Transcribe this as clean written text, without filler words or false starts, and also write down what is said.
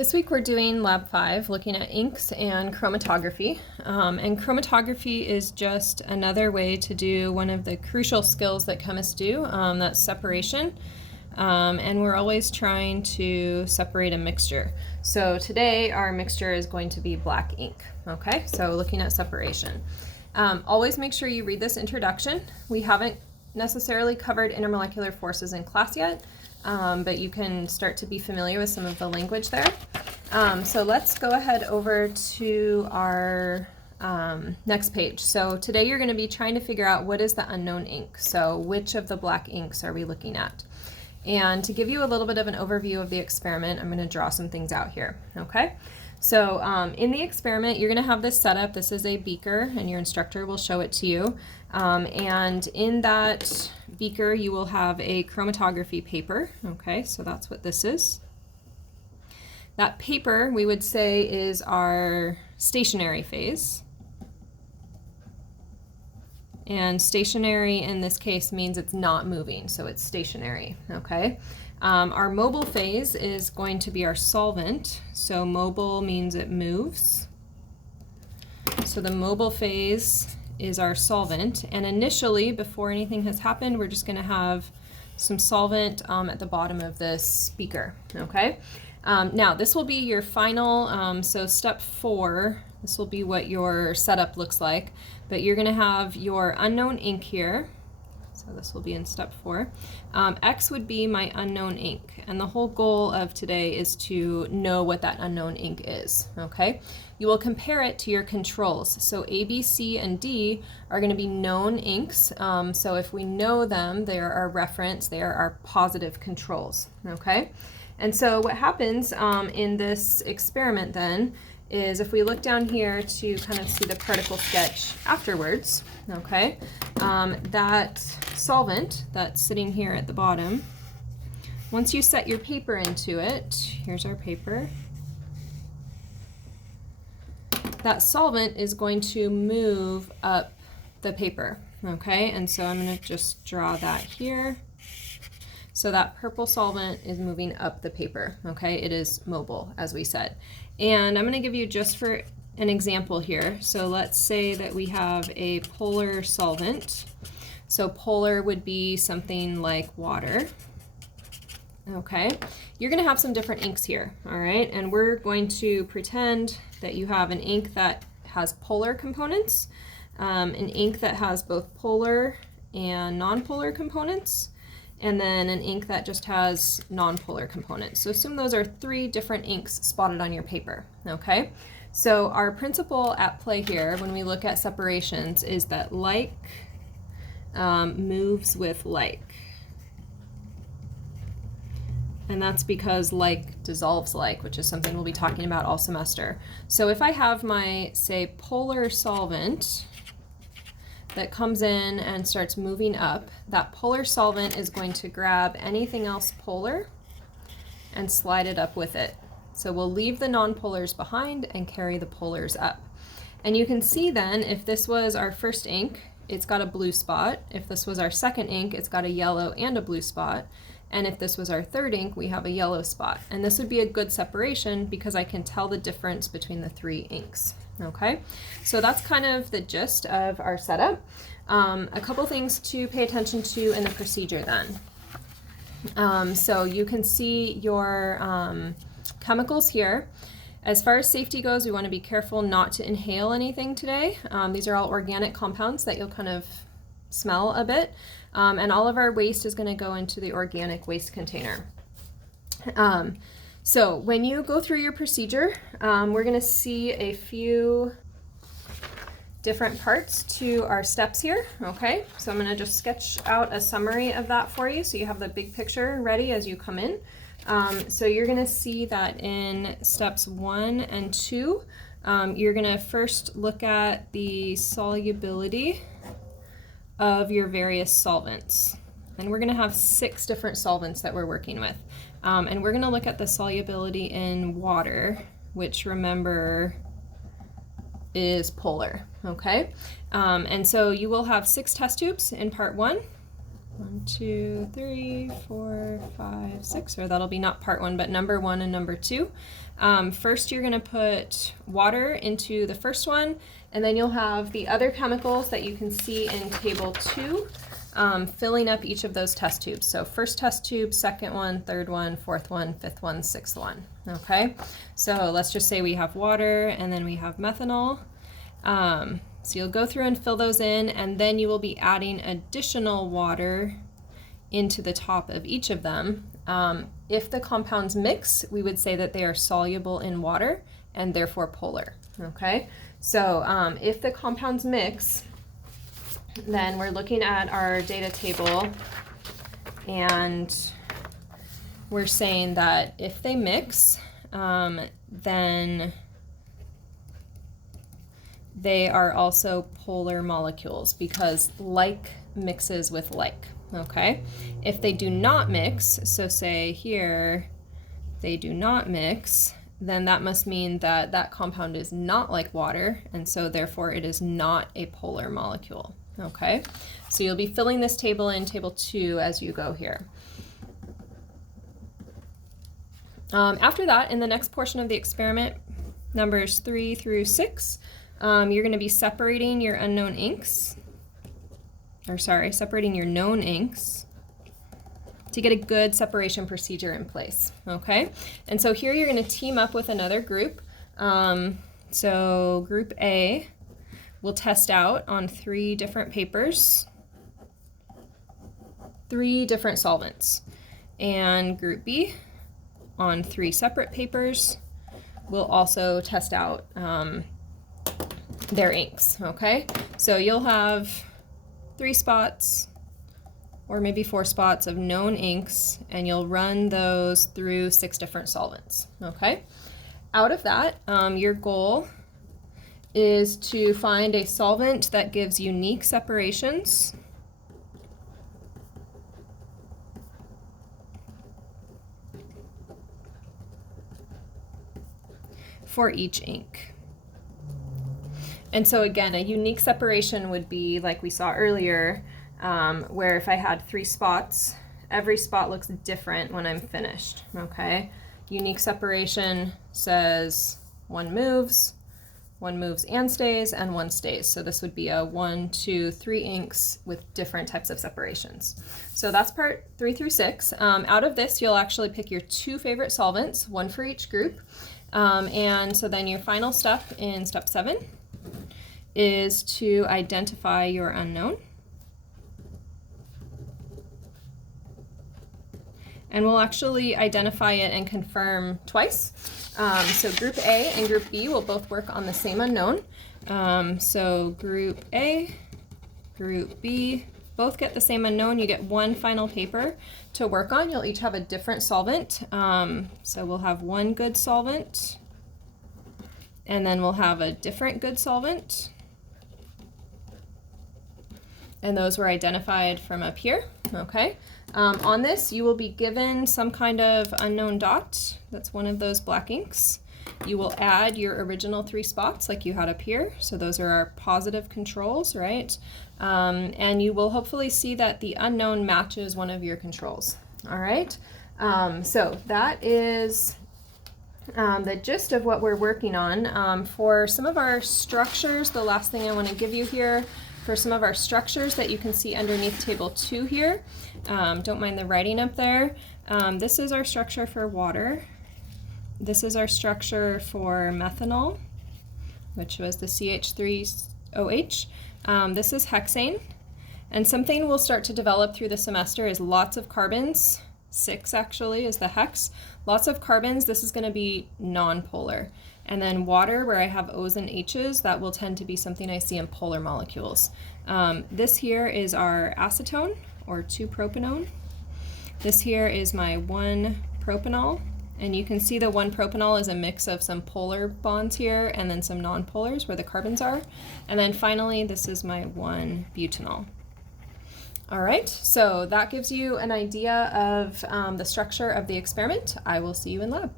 This week we're doing Lab 5, looking at inks and chromatography. And chromatography is just another way to do one of the crucial skills that chemists do, that's separation. And we're always trying to separate a mixture. So today our mixture is going to be black ink, okay? So looking at separation. Always make sure you read this introduction. We haven't necessarily covered intermolecular forces in class yet, but you can start to be familiar with some of the language there. So let's go ahead over to our next page. So today you're going to be trying to figure out what is the unknown ink. So which of the black inks are we looking at? And to give you a little bit of an overview of the experiment, I'm going to draw some things out here, okay? So in the experiment, you're going to have this setup. This is a beaker, and your instructor will show it to you. And in that beaker, you will have a chromatography paper, okay? So that's what this is. That paper, we would say, is our stationary phase. And stationary in this case means it's not moving, so it's stationary, okay? Our mobile phase is going to be our solvent. So mobile means it moves. So the mobile phase is our solvent. And initially, before anything has happened, we're just going to have some solvent at the bottom of this beaker, okay? Now, this will be your final, so step 4, this will be what your setup looks like. But you're going to have your unknown ink here. So this will be in step 4. X would be my unknown ink. And the whole goal of today is to know what that unknown ink is, okay? You will compare it to your controls. So A, B, C, and D are going to be known inks. So if we know them, they are our reference, they are our positive controls, okay? And so what happens in this experiment then is if we look down here to kind of see the particle sketch afterwards, okay, that solvent that's sitting here at the bottom, once you set your paper into it, here's our paper, that solvent is going to move up the paper, okay, and so I'm going to just draw that here. So that purple solvent is moving up the paper, okay? It is mobile, as we said. And I'm going to give you just for an example here. So let's say that we have a polar solvent. So polar would be something like water, okay? You're going to have some different inks here, all right? And we're going to pretend that you have an ink that has polar components, an ink that has both polar and nonpolar components, and then an ink that just has nonpolar components. So assume those are 3 different inks spotted on your paper, okay? So our principle at play here when we look at separations is that like moves with like. And that's because like dissolves like, which is something we'll be talking about all semester. So if I have my, say, polar solvent that comes in and starts moving up, that polar solvent is going to grab anything else polar and slide it up with it. So we'll leave the nonpolars behind and carry the polars up. And you can see then, if this was our first ink, it's got a blue spot. If this was our second ink, it's got a yellow and a blue spot. And if this was our third ink, we have a yellow spot. And this would be a good separation because I can tell the difference between the 3 inks. Okay, so that's kind of the gist of our setup. A couple things to pay attention to in the procedure then. So you can see your chemicals here. As far as safety goes, we want to be careful not to inhale anything today. These are all organic compounds that you'll kind of smell a bit. And all of our waste is going to go into the organic waste container. So when you go through your procedure, we're going to see a few different parts to our steps here, okay? So I'm going to just sketch out a summary of that for you so you have the big picture ready as you come in. So you're going to see that in steps 1 and 2, you're going to first look at the solubility of your various solvents. And we're going to have 6 different solvents that we're working with. And we're going to look at the solubility in water, which remember is polar, okay? And so you will have 6 test tubes in part 1, 1, 2, 3, 4, 5, 6, or that'll be not part 1, but number 1 and number 2. First, you're going to put water into the first one, and then you'll have the other chemicals that you can see in table 2 filling up each of those test tubes. So first test tube, second one, third one, fourth one, fifth one, sixth one. Okay, so let's just say we have water and then we have methanol. So you'll go through and fill those in, and then you will be adding additional water into the top of each of them. If the compounds mix, we would say that they are soluble in water and therefore polar. Okay, so if the compounds mix, then we're looking at our data table, and we're saying that if they mix, then they are also polar molecules because like mixes with like, okay? If they do not mix, so say here they do not mix, then that must mean that that compound is not like water, and so therefore it is not a polar molecule, okay? So you'll be filling this table in table 2 as you go here. After that, in the next portion of the experiment, numbers 3 through 6, you're going to be separating your unknown inks, or sorry, separating your known inks to get a good separation procedure in place, okay? And so here you're going to team up with another group. So group A will test out on 3 different papers, 3 different solvents, and group B on 3 separate papers will also test out their inks, okay? So you'll have 3 spots or maybe 4 spots of known inks, and you'll run those through 6 different solvents, okay? Out of that, your goal is to find a solvent that gives unique separations for each ink. And so again, a unique separation would be like we saw earlier, where if I had 3 spots, every spot looks different when I'm finished, okay? Unique separation says one moves and stays, and one stays. So this would be a 1, 2, 3 inks with different types of separations. So that's part 3 through 6. Out of this, you'll actually pick your 2 favorite solvents, 1 for each group. And so then your final step in step 7 is to identify your unknown. And we'll actually identify it and confirm twice. So group A and group B will both work on the same unknown. So group A, group B, both get the same unknown. You get 1 final paper to work on. You'll each have a different solvent. So we'll have 1 good solvent, and then we'll have a different good solvent. And those were identified from up here, okay? On this, you will be given some kind of unknown dot. That's one of those black inks. You will add your original 3 spots like you had up here. So those are our positive controls, right? And you will hopefully see that the unknown matches one of your controls, all right? So that is the gist of what we're working on. For some of our structures, the last thing I want to give you here, for some of our structures that you can see underneath table 2 here, don't mind the writing up there. This is our structure for water. This is our structure for methanol, which was the CH3OH. This is hexane. And something we'll start to develop through the semester is lots of carbons. 6 actually is the hex. Lots of carbons, this is going to be non-polar. And then water, where I have O's and H's, that will tend to be something I see in polar molecules. This here is our acetone, or 2-propanone. This here is my 1-propanol. And you can see the 1-propanol is a mix of some polar bonds here and then some non-polars where the carbons are. And then finally, this is my 1-butanol. All right, so that gives you an idea of the structure of the experiment. I will see you in lab.